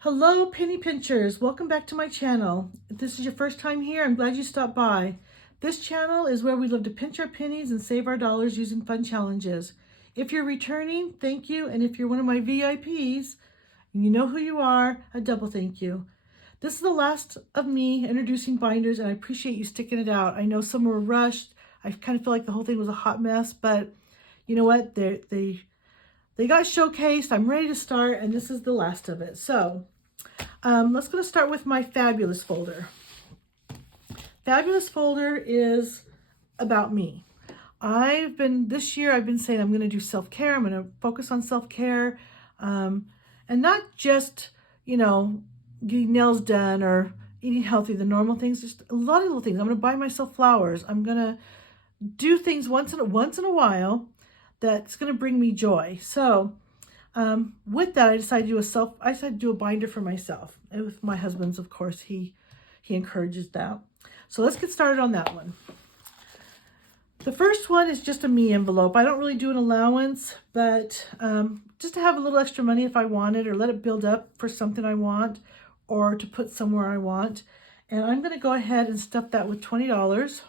Hello, penny pinchers. Welcome back to my channel. If this is your first time here, I'm glad you stopped by. This channel is where we love to pinch our pennies and save our dollars using fun challenges. If you're returning, thank you. And if you're one of my VIPs, and you know who you are, a double thank you. This is the last of me introducing binders, and I appreciate you sticking it out. I know some were rushed. I kind of feel like the whole thing was a hot mess, but you know what? They got showcased. I'm ready to start, and this is the last of it. So let's go to start with my Fabulous folder. Fabulous folder is about me. This year I've been saying I'm going to do self-care. I'm going to focus on self-care, and not just, getting nails done or eating healthy, the normal things, just a lot of little things. I'm going to buy myself flowers. I'm going to do things once in a while that's going to bring me joy. So with that, I decided to do a binder for myself. And with my husband's, of course, he encourages that. So let's get started on that one. The first one is just a me envelope. I don't really do an allowance, but just to have a little extra money if I want it, or let it build up for something I want, or to put somewhere I want. And I'm going to go ahead and stuff that with $20.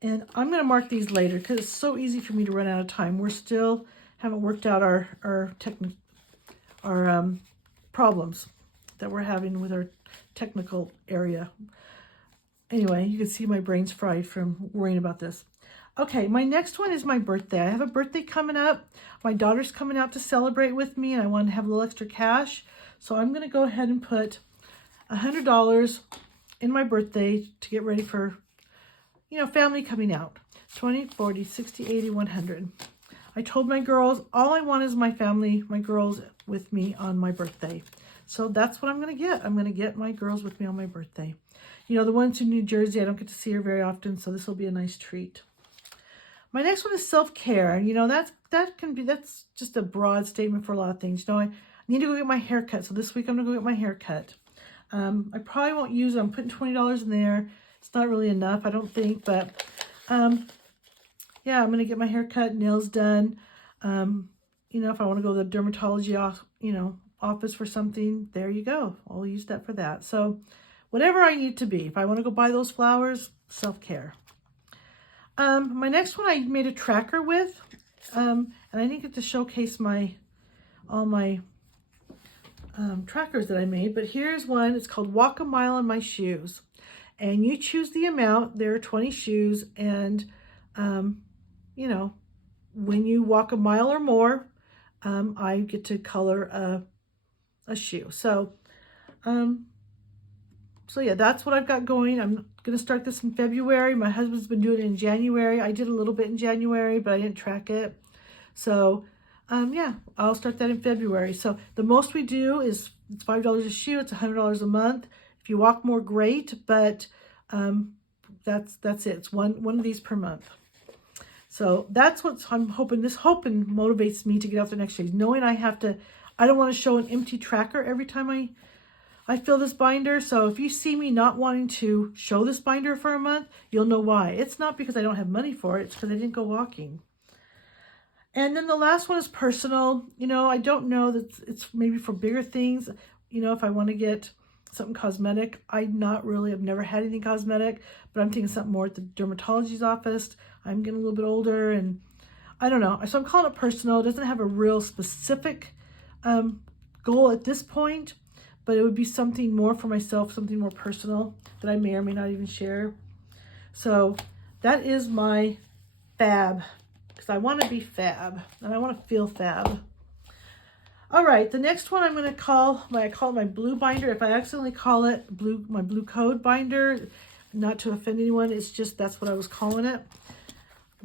And I'm going to mark these later because it's so easy for me to run out of time. We're still haven't worked out our problems that we're having with our technical area. Anyway, you can see my brain's fried from worrying about this. Okay, my next one is my birthday. I have a birthday coming up. My daughter's coming out to celebrate with me, and I want to have a little extra cash. So I'm going to go ahead and put $100 in my birthday to get ready for, family coming out. 20, 40, 60, 80, 100. I told my girls, all I want is my family, my girls with me on my birthday. So that's what I'm going to get. I'm going to get my girls with me on my birthday. The ones in New Jersey, I don't get to see her very often, so this will be a nice treat. My next one is self-care. That's just a broad statement for a lot of things. I need to go get my hair cut. So this week I'm going to go get my hair cut. I probably won't use it. I'm putting $20 in there. It's not really enough, I don't think, but yeah, I'm going to get my hair cut, nails done. If I want to go to the dermatology office for something, there you go. I'll use that for that. So whatever I need to be. If I want to go buy those flowers, self-care. My next one I made a tracker with, and I didn't get to showcase all my trackers that I made, but here's one. It's called Walk a Mile in My Shoes. And you choose the amount. There are 20 shoes, and when you walk a mile or more, I get to color a shoe. So yeah, that's what I've got going. I'm going to start this in February. My husband's been doing it in January. I did a little bit in January, but I didn't track it. So yeah, I'll start that in February. So the most we do is it's $5 a shoe. It's $100 a month. If you walk more, great, but that's it. It's one of these per month. So that's what I'm hoping. This hoping motivates me to get out the next days, knowing I don't want to show an empty tracker every time I fill this binder. So if you see me not wanting to show this binder for a month, you'll know why. It's not because I don't have money for it. It's because I didn't go walking. And then the last one is personal. I don't know that it's maybe for bigger things. If I want to get something cosmetic, I've never had anything cosmetic, but I'm thinking something more at the dermatology's office. I'm getting a little bit older, and I don't know. So I'm calling it personal. It doesn't have a real specific goal at this point, but it would be something more for myself, something more personal that I may or may not even share. So that is my fab, because I want to be fab, and I want to feel fab. All right, the next one I'm going to call it my blue binder. If I accidentally call it my blue code binder, not to offend anyone, it's just that's what I was calling it,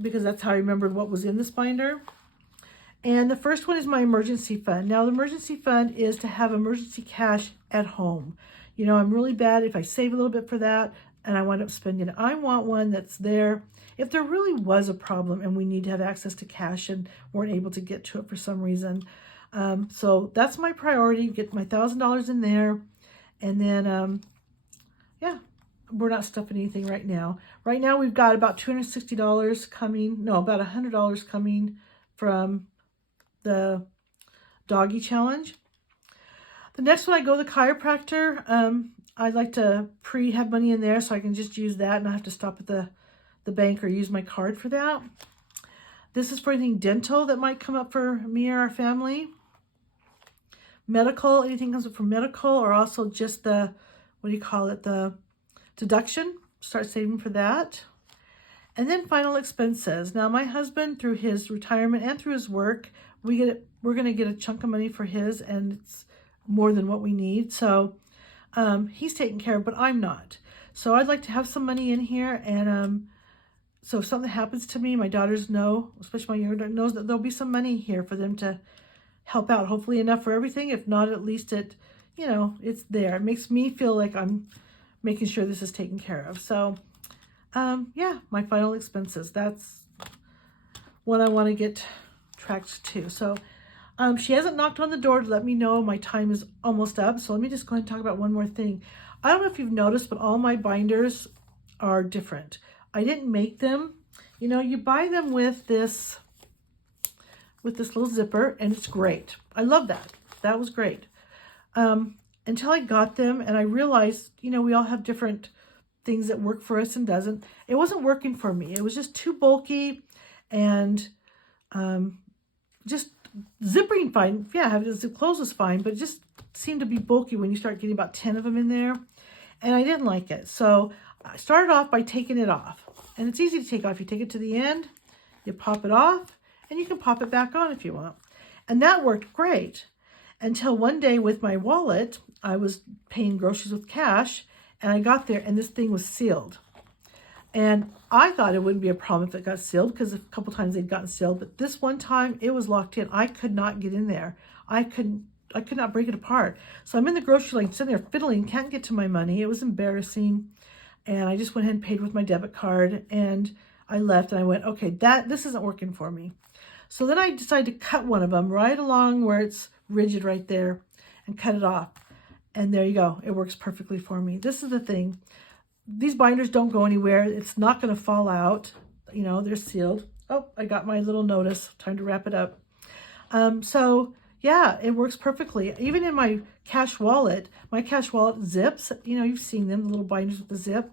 because that's how I remembered what was in this binder. And the first one is my emergency fund. Now, the emergency fund is to have emergency cash at home. I'm really bad if I save a little bit for that and I wind up spending it. I want one that's there if there really was a problem and we need to have access to cash and weren't able to get to it for some reason. So that's my priority, get my $1,000 in there. And then, yeah, we're not stuffing anything right now. Right now we've got about $260 coming, about $100 coming from the doggy challenge. The next one, I go to the chiropractor. I'd like to have money in there so I can just use that and not have to stop at the bank or use my card for that. This is for anything dental that might come up for me or our family. Medical, anything comes up for medical, or also just the, the deduction. Start saving for that. And then final expenses. Now my husband, through his retirement and through his work, we're going to get a chunk of money for his, and it's more than what we need. So he's taken care of, but I'm not. So I'd like to have some money in here, and so if something happens to me, my daughters know, especially my younger daughter knows, that there'll be some money here for them to help out. Hopefully enough for everything. If not, at least it's there. It makes me feel like I'm making sure this is taken care of. So yeah, my final expenses. That's what I want to get tracked to. So she hasn't knocked on the door to let me know my time is almost up. So let me just go ahead and talk about one more thing. I don't know if you've noticed, but all my binders are different. I didn't make them. You buy them with this little zipper, and it's great. I love that. That was great. Until I got them and I realized, we all have different things that work for us and doesn't. It wasn't working for me. It was just too bulky, and just zippering fine. Yeah, having the zip closed was fine, but it just seemed to be bulky when you start getting about 10 of them in there, and I didn't like it. So I started off by taking it off, and it's easy to take off. You take it to the end, you pop it off, and you can pop it back on if you want. And that worked great until one day with my wallet, I was paying groceries with cash, and I got there and this thing was sealed. And I thought it wouldn't be a problem if it got sealed, because a couple times they'd gotten sealed, but this one time it was locked in. I could not get in there. I could not break it apart. So I'm in the grocery line, sitting there fiddling, can't get to my money. It was embarrassing. And I just went ahead and paid with my debit card, and I left, and I went, okay, this isn't working for me. So then I decided to cut one of them right along where it's rigid right there and cut it off. And there you go. It works perfectly for me. This is the thing. These binders don't go anywhere. It's not going to fall out. They're sealed. Oh, I got my little notice. Time to wrap it up. So yeah, it works perfectly. Even in my cash wallet zips. You've seen them, the little binders with the zip.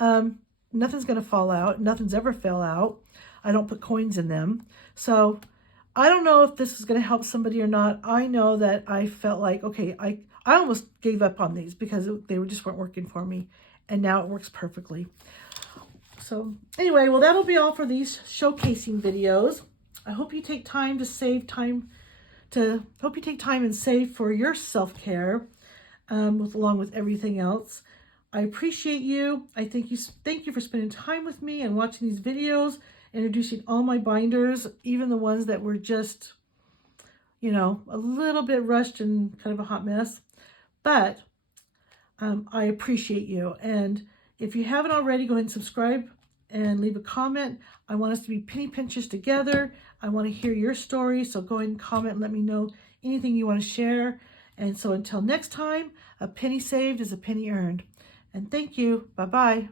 Nothing's going to fall out. Nothing's ever fell out. I don't put coins in them. So I don't know if this is going to help somebody or not. I know that I felt like, okay, I almost gave up on these because they just weren't working for me. And now it works perfectly. So anyway, well, that'll be all for these showcasing videos. I hope you take time and save for your self-care, along with everything else. I appreciate you. I thank you for spending time with me and watching these videos, introducing all my binders, even the ones that were just, a little bit rushed and kind of a hot mess. But I appreciate you. And if you haven't already, go ahead and subscribe and leave a comment. I want us to be penny pinchers together. I want to hear your story. So go ahead and comment and let me know anything you want to share. And so until next time, a penny saved is a penny earned. And thank you. Bye-bye.